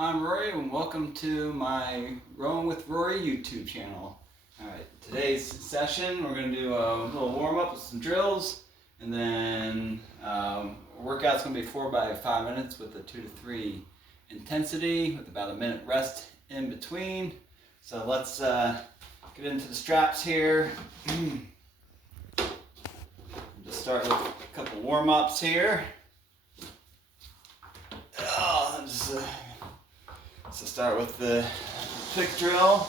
I'm Rory and welcome to my Rowing with Rory YouTube channel. Alright, today's session we're going to do a little warm up with some drills, and then workout's going to be 4 by 5 minutes with a 2 to 3 intensity with about a minute rest in between. So let's get into the straps here. Just start with a couple warm ups here. So start with the pick drill.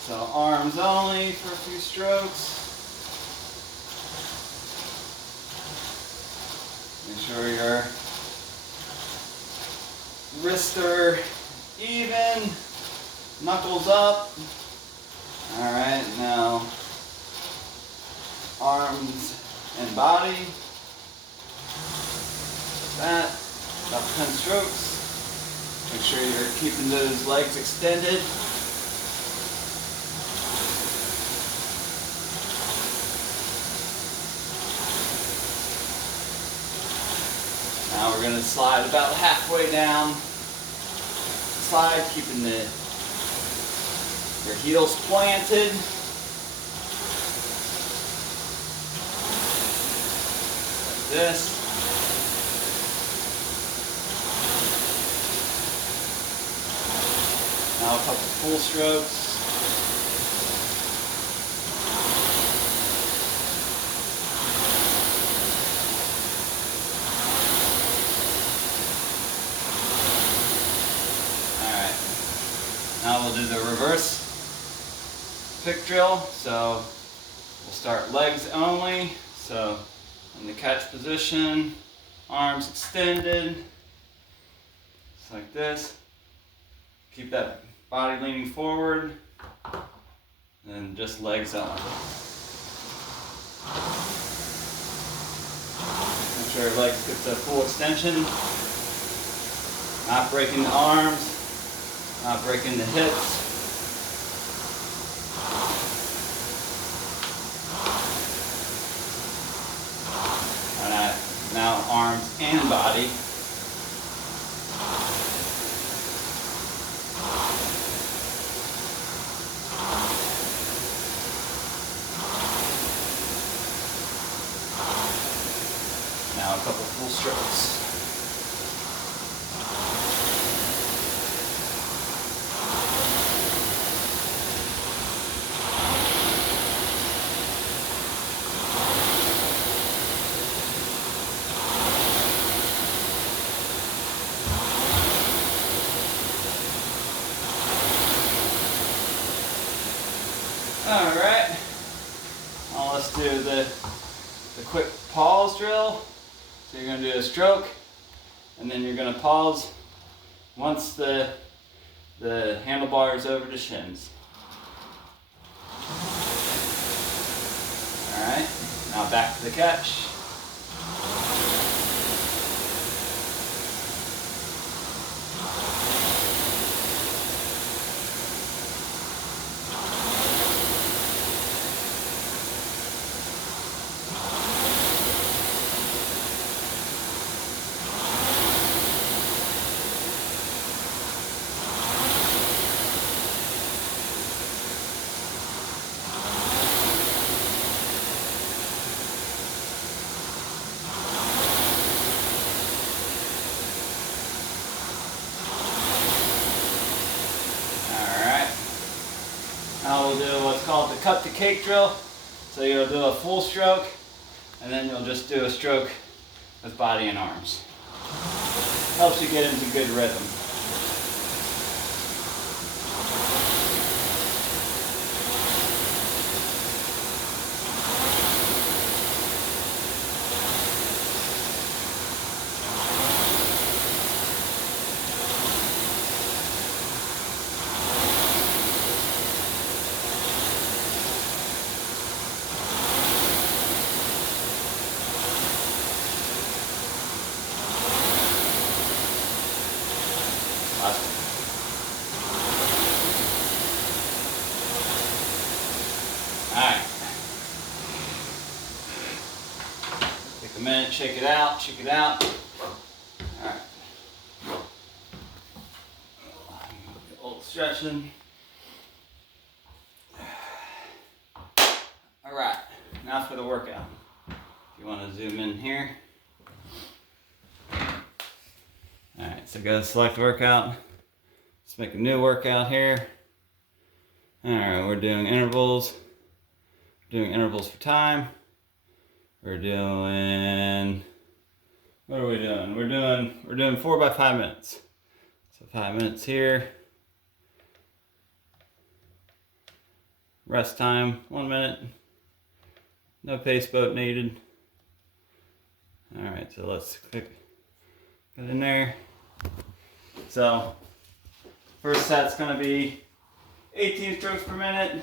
So arms only for a few strokes. Make sure your wrists are even, knuckles up. Alright, now arms and body. That, about 10 strokes. Make sure you're keeping those legs extended. Now we're going to slide about halfway down. Slide, keeping your heels planted. Like this. Now a couple full strokes. Alright. Now we'll do the reverse pick drill. So we'll start legs only. So in the catch position, arms extended. Just like this. Keep that body leaning forward, and just legs on. Make sure your legs get to full extension. Not breaking the arms, not breaking the hips. Alright, now arms and body. Now a couple full strokes. Alright, now let's do the quick pause drill. So you're going to do a stroke, and then you're going to pause once the handlebar is over the shins. Alright, now back to the catch. Now we'll do what's called the cut the cake drill. So you'll do a full stroke, and then you'll just do a stroke with body and arms. Helps you get into good rhythm. Alright. Take a minute, shake it out, shake it out. Alright. stretching. All right, now for the workout. If you want to zoom in here. All right, so go to select workout. Let's make a new workout here. All right, we're doing intervals. Doing intervals for time. We're doing, what are we doing? We're doing 4 by 5 minutes. So 5 minutes here. Rest time, 1 minute. No pace boat needed. All right, so let's get in there. So first set's gonna be 18 strokes per minute.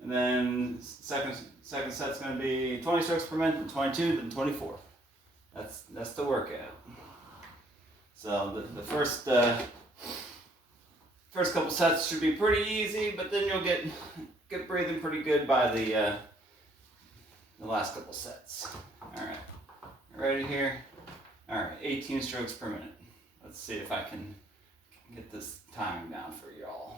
And then second set's gonna be 20 strokes per minute, then 22, then 24. That's the workout. So the first couple sets should be pretty easy, but then you'll get breathing pretty good by the last couple sets. All right, ready here? All right, 18 strokes per minute. Let's see if I can get this timing down for y'all.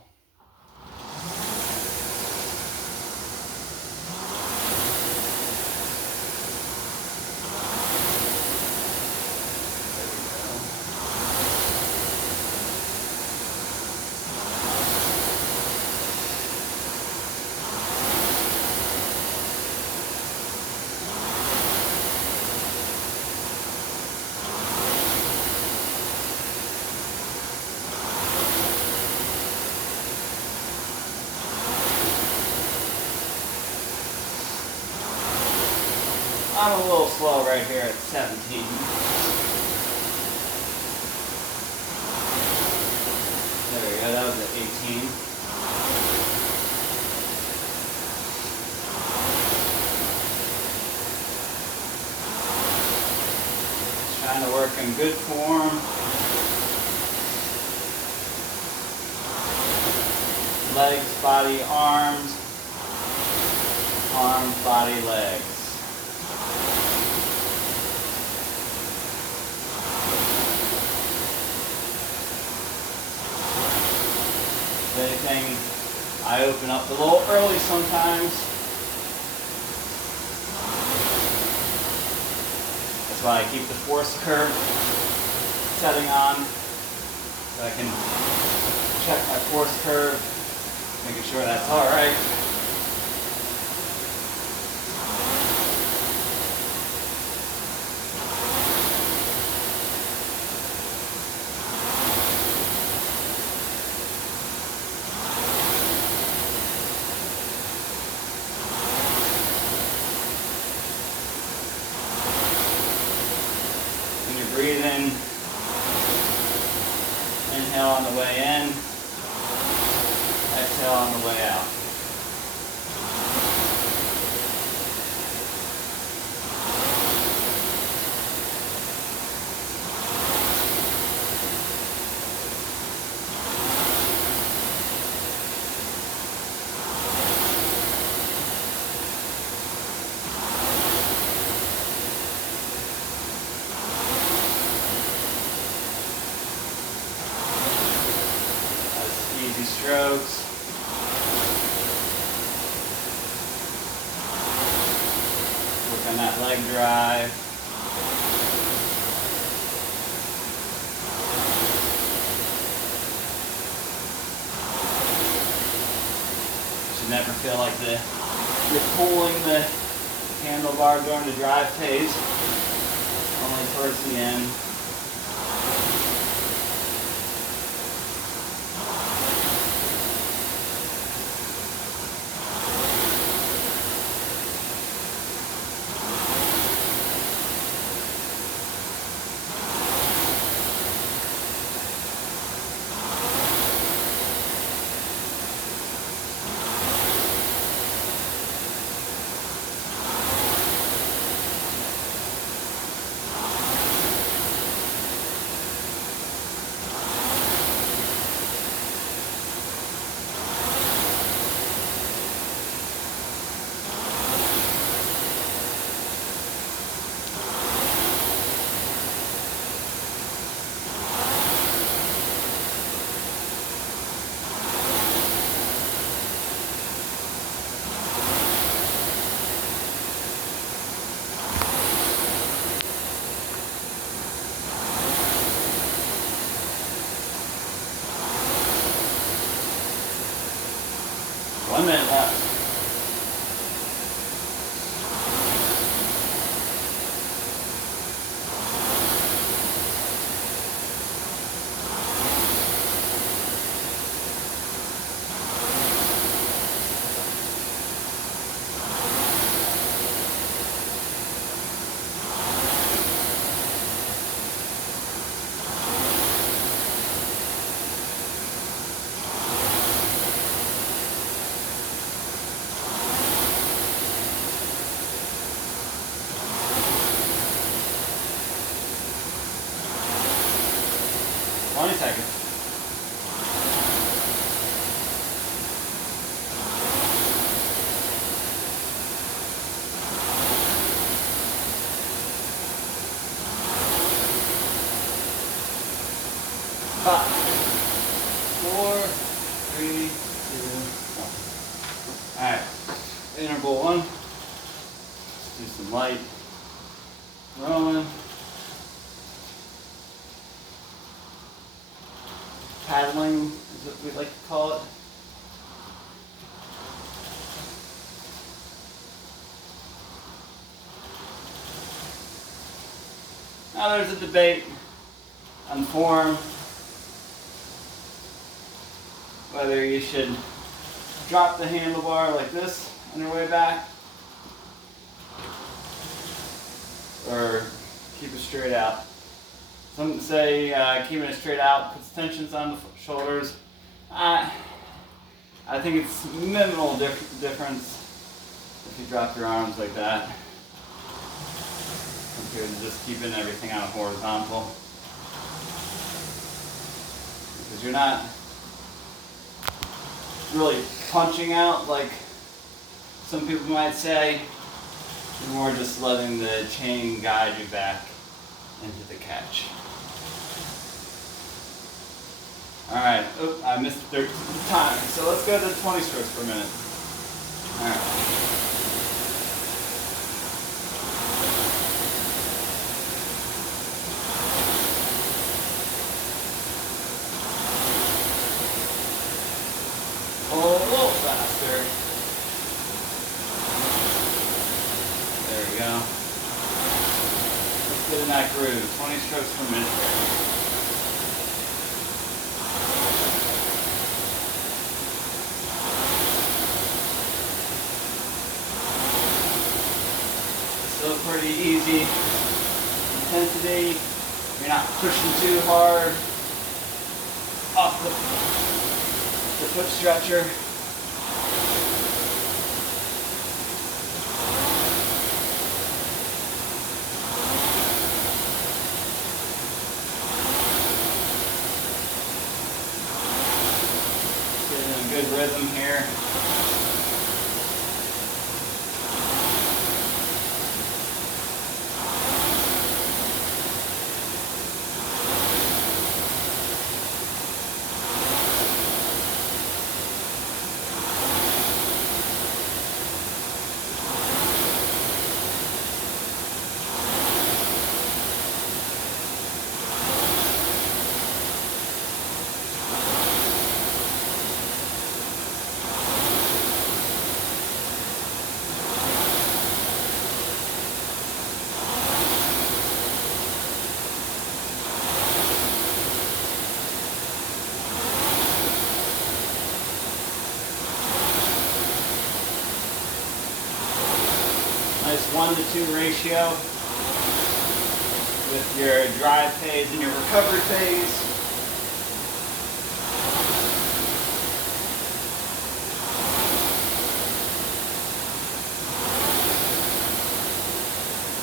I'm a little slow right here at 17. There we go, that was at 18. Just trying to work in good form. Legs, body, arms. Arms, body, legs. Anything, I open up a little early sometimes. That's why I keep the force curve setting on, so I can check my force curve, making sure that's all right. Breathe in, inhale on the way in, exhale on the way out. Easy strokes. Work on that leg drive. You should never feel like you're pulling the handlebar during the drive phase. Only towards the end. 20 seconds. Five, four, three, two, one. Alright, interval one. Do some light rowing. Paddling is what we like to call it. Now there's a debate on form whether you should drop the handlebar like this on your way back or keep it straight out. Some say keeping it straight out puts tensions on the shoulders. I think it's minimal difference if you drop your arms like that compared to just keeping everything out horizontal. Because you're not really punching out like some people might say. You're more just letting the chain guide you back into the catch. Alright, I missed the time, so let's go to 20 strokes per minute. Alright. A little faster. There we go. Let's get in that groove. 20 strokes per minute. Still pretty easy intensity. You're not pushing too hard off the foot stretcher. Getting a good rhythm here. Nice 1-to-2 ratio with your drive phase and your recovery phase.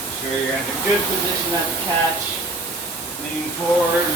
Make sure you're in a good position at the catch, leaning forward.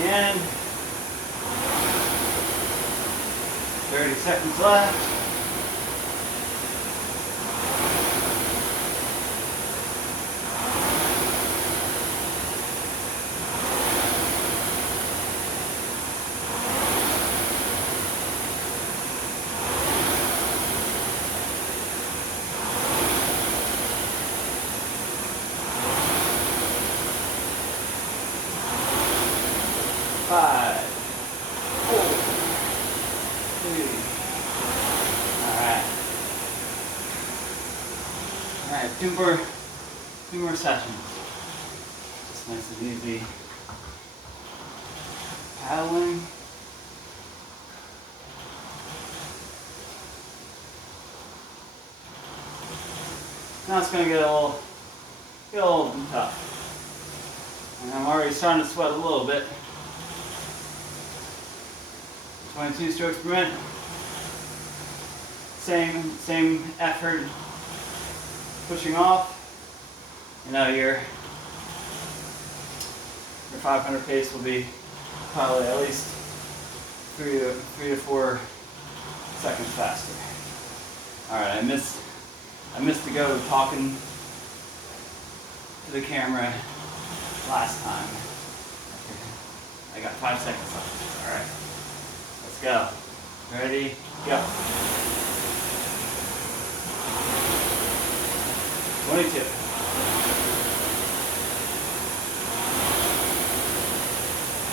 the end. 30 seconds left. Five, four, three. All right, two more sessions. Just nice and easy. Paddling. Now it's gonna get a little tough. And I'm already starting to sweat a little bit. 22 strokes per minute. Same effort pushing off. You know, your 500 pace will be probably at least 3 to 4 seconds faster. All right, I missed the go talking to the camera last time. I got 5 seconds left. All right. Let's go. Ready? Go. 22.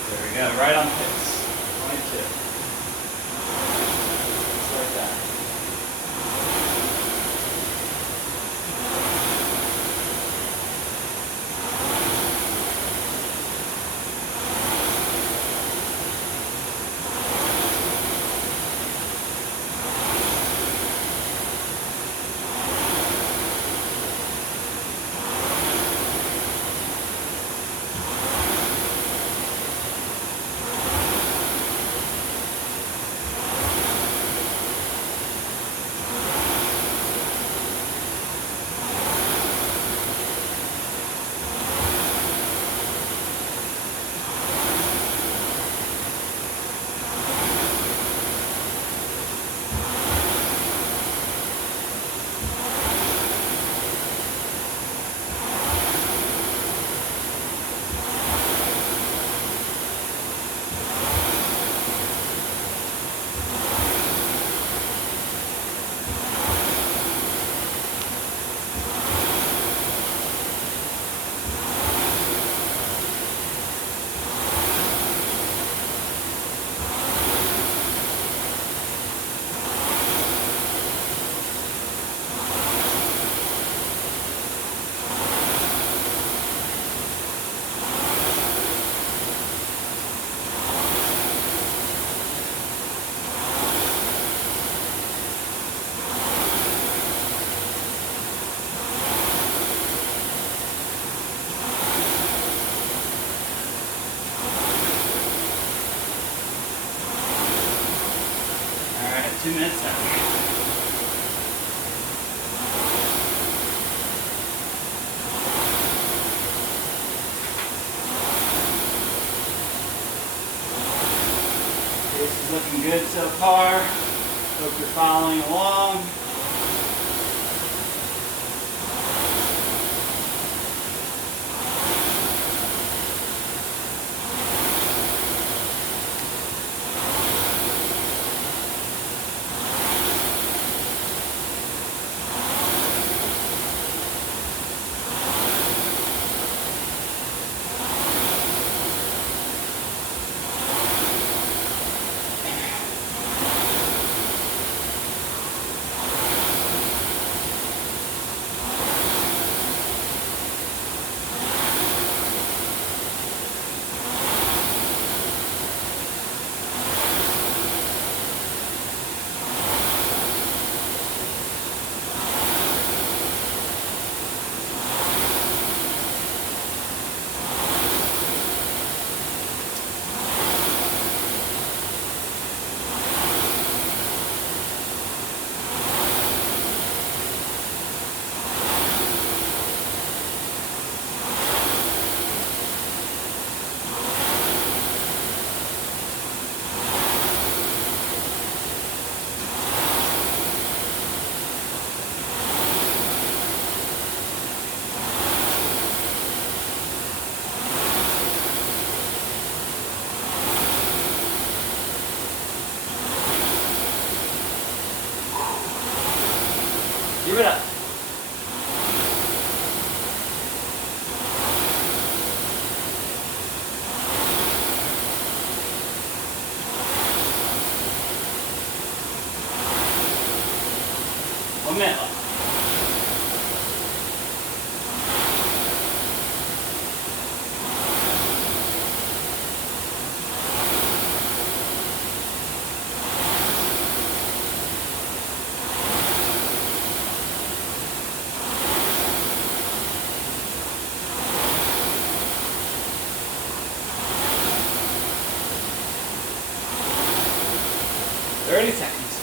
There we go. Right on pace. 22. Just like that. All right, 2 minutes left. This is looking good so far. Hope you're following along. Keep it up. One minute left. Seconds.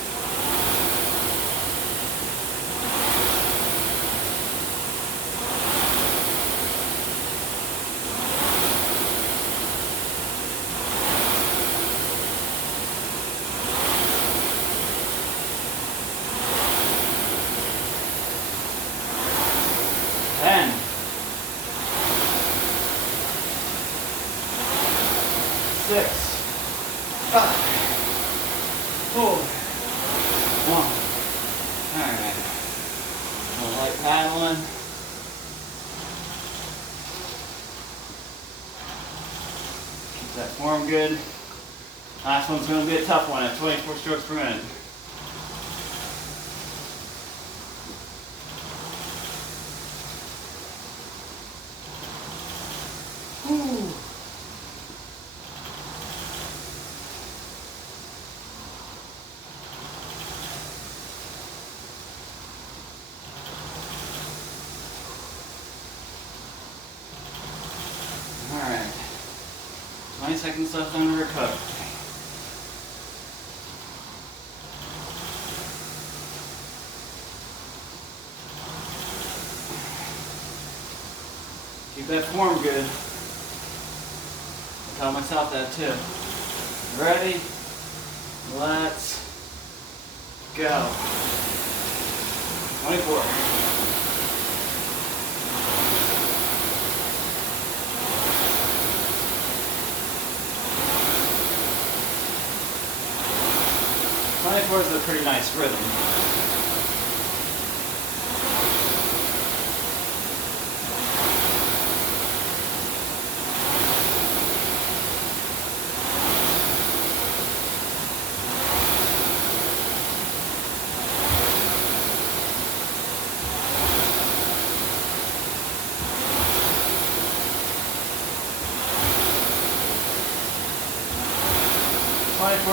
Six, 5, 4, 1. Alright. A little light paddling. Keep that form good. Last one's going to be a tough one at 24 strokes per minute. Whew. Alright, 20 seconds left on the recovery. Keep that form good. I tell myself that too. Ready? Let's go. 24. Is a pretty nice rhythm.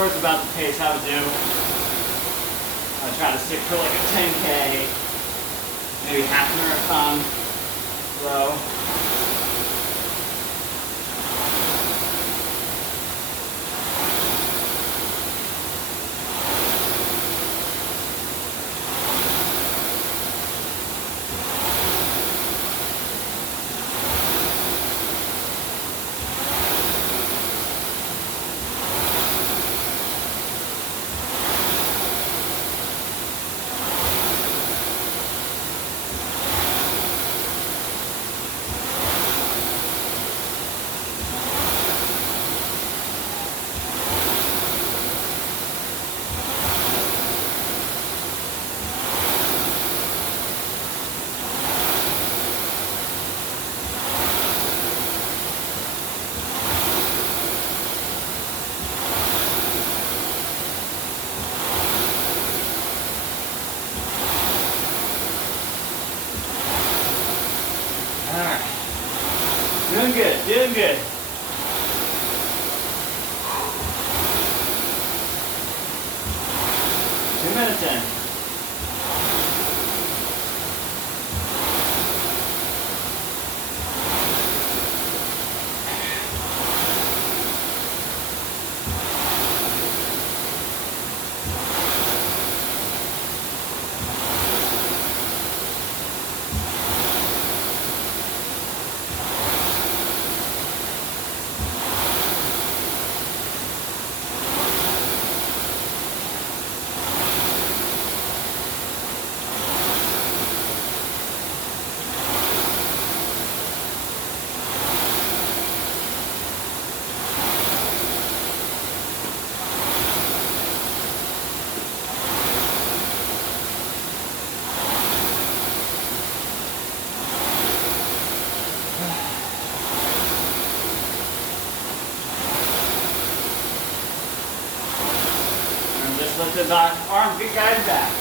Is about the pace I would do. I try to stick for like a 10K, maybe half marathon row. Doing good, doing good. Two minutes in. let the arm get guys back.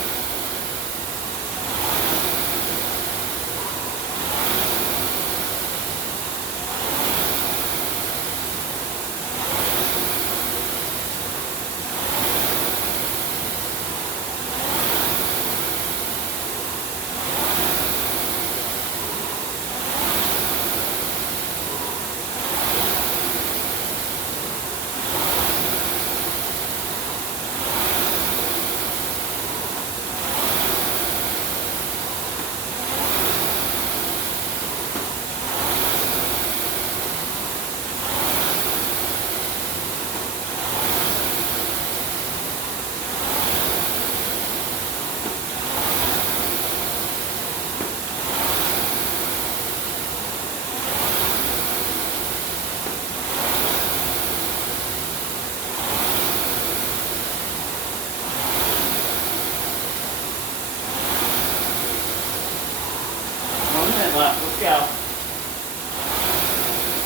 Left. Let's go.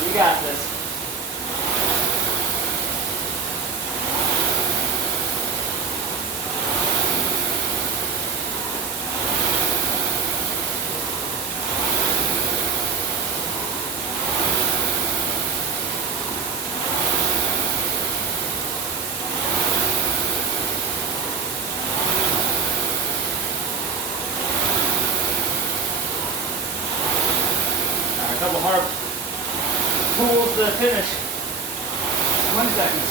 You got this. A couple hard pulls to finish. 20 seconds.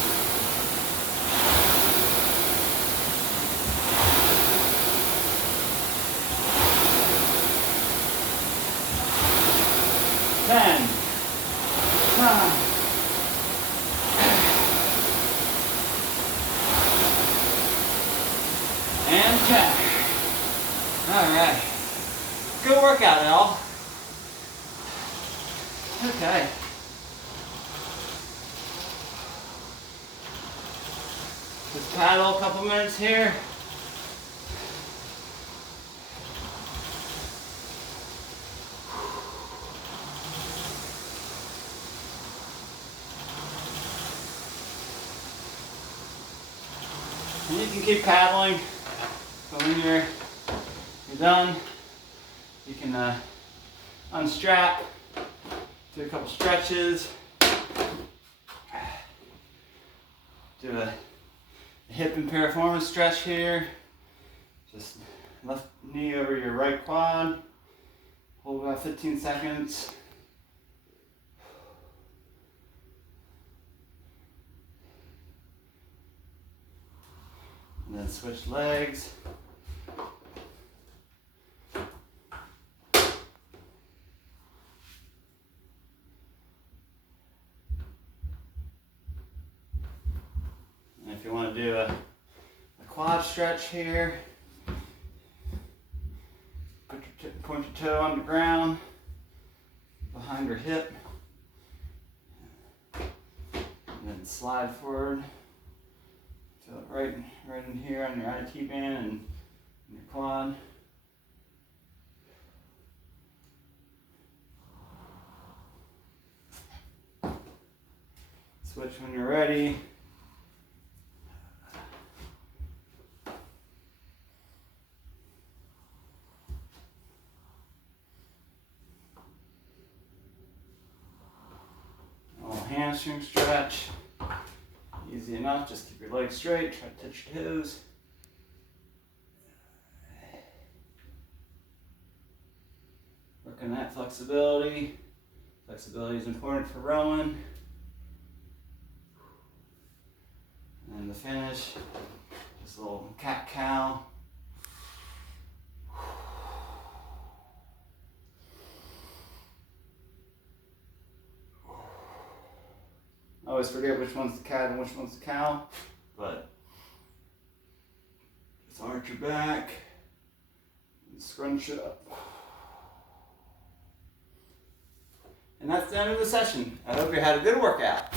Ten. 9. And 10. All right. Good workout, y'all. Okay. Just paddle a couple minutes here. And you can keep paddling, but when you're done, you can unstrap, do a couple stretches, do a hip and piriformis stretch here. Just left knee over your right quad, hold about 15 seconds. And then switch legs. And if you want to do a quad stretch here, point your toe on the ground, behind your hip, and then slide forward. Feel it right in here on your IT band and your quad. Switch when you're ready. A little hamstring stretch. Easy enough, just keep your legs straight, try to touch your toes. Work on that flexibility. Flexibility is important for rowing. And the finish, just a little cat-cow. I always forget which one's the cat and which one's the cow, but just arch your back and scrunch up. And that's the end of the session. I hope you had a good workout.